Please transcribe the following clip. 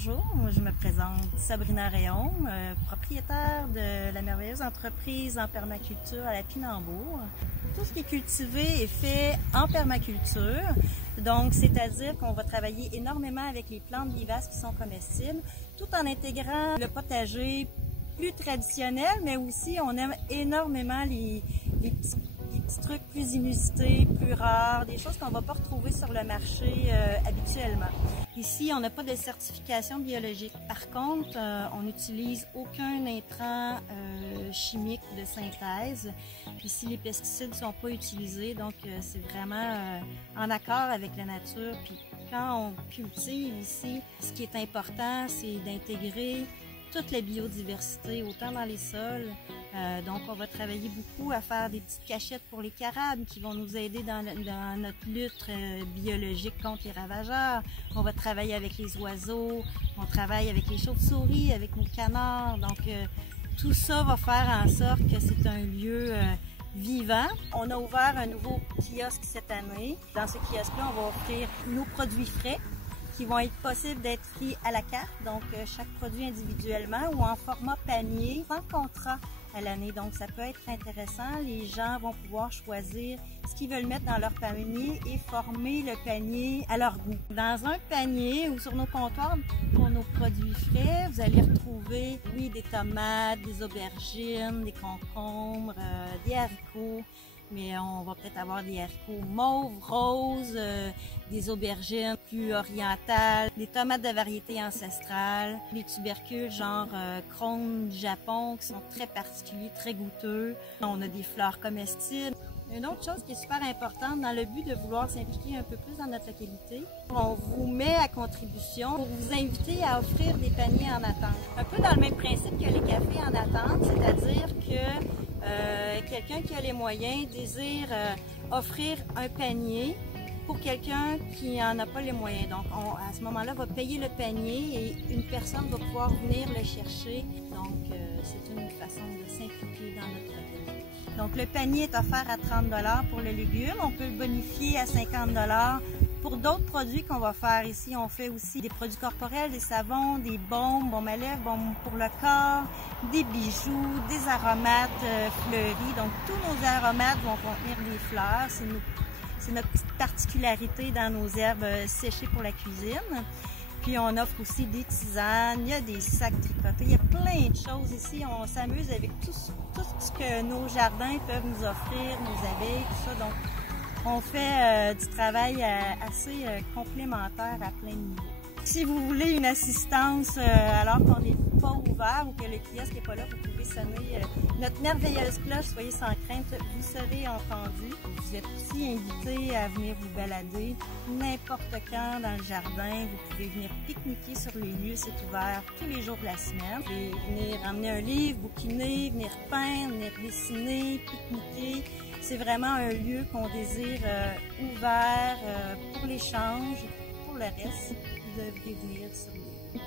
Bonjour, je me présente Sabrina Réaume, propriétaire de la merveilleuse entreprise en permaculture à la Pinambour. Tout ce qui est cultivé est fait en permaculture, donc c'est-à-dire qu'on va travailler énormément avec les plantes vivaces qui sont comestibles, tout en intégrant le potager plus traditionnel, mais aussi on aime énormément les petits trucs plus inusités, plus rares, des choses qu'on ne va pas retrouver sur le marché habituellement. Ici, on n'a pas de certification biologique. Par contre, on n'utilise aucun intrant chimique de synthèse. Ici, les pesticides ne sont pas utilisés, donc c'est vraiment en accord avec la nature. Puis quand on cultive ici, ce qui est important, c'est d'intégrer toute la biodiversité, autant dans les sols. Donc, on va travailler beaucoup à faire des petites cachettes pour les carabes qui vont nous aider dans notre lutte biologique contre les ravageurs. On va travailler avec les oiseaux, on travaille avec les chauves-souris, avec nos canards. Donc, tout ça va faire en sorte que c'est un lieu vivant. On a ouvert un nouveau kiosque cette année. Dans ce kiosque-là, on va offrir nos produits frais qui vont être possibles d'être pris à la carte, donc chaque produit individuellement ou en format panier, sans contrat à l'année. Donc ça peut être intéressant. Les gens vont pouvoir choisir ce qu'ils veulent mettre dans leur panier et former le panier à leur goût. Dans un panier ou sur nos comptoirs pour nos produits frais, vous allez retrouver, oui, des tomates, des aubergines, des concombres, des haricots. Mais on va peut-être avoir des haricots mauves, roses, des aubergines plus orientales, des tomates de variété ancestrale, des tubercules genre Krone du Japon qui sont très particuliers, très goûteux. On a des fleurs comestibles. Une autre chose qui est super importante dans le but de vouloir s'impliquer un peu plus dans notre localité, on vous met à contribution pour vous inviter à offrir des paniers en attente. Un peu dans le même principe que les cafés en attente, c'est-à-dire que quelqu'un qui a les moyens désire offrir un panier pour quelqu'un qui n'en a pas les moyens. Donc, à ce moment-là, va payer le panier et une personne va pouvoir venir le chercher. Donc, c'est une façon de s'impliquer dans notre localité. Donc, le panier est offert à 30 $ pour le légume. On peut le bonifier à 50 $ pour d'autres produits qu'on va faire ici. On fait aussi des produits corporels, des savons, des baumes à lèvres, baumes pour le corps, des bijoux, des aromates fleuris. Donc, tous nos aromates vont contenir des fleurs. C'est notre petite particularité dans nos herbes séchées pour la cuisine. Puis on offre aussi des tisanes, il y a des sacs tricotés, il y a plein de choses ici. On s'amuse avec tout ce que nos jardins peuvent nous offrir, nos abeilles, tout ça. Donc, on fait du travail assez complémentaire à plein de niveaux. Si vous voulez une assistance alors qu'on n'est pas ouvert ou que le kiosque n'est pas là, vous pouvez sonner notre merveilleuse cloche. Soyez sans crainte, vous serez entendu. Vous êtes aussi invité à venir vous balader n'importe quand dans le jardin. Vous pouvez venir pique-niquer sur les lieux, c'est ouvert tous les jours de la semaine. Vous pouvez venir emmener un livre, bouquiner, venir peindre, venir dessiner, pique-niquer. C'est vraiment un lieu qu'on désire ouvert pour l'échange. Pour le reste, vous devez venir sur les lieux.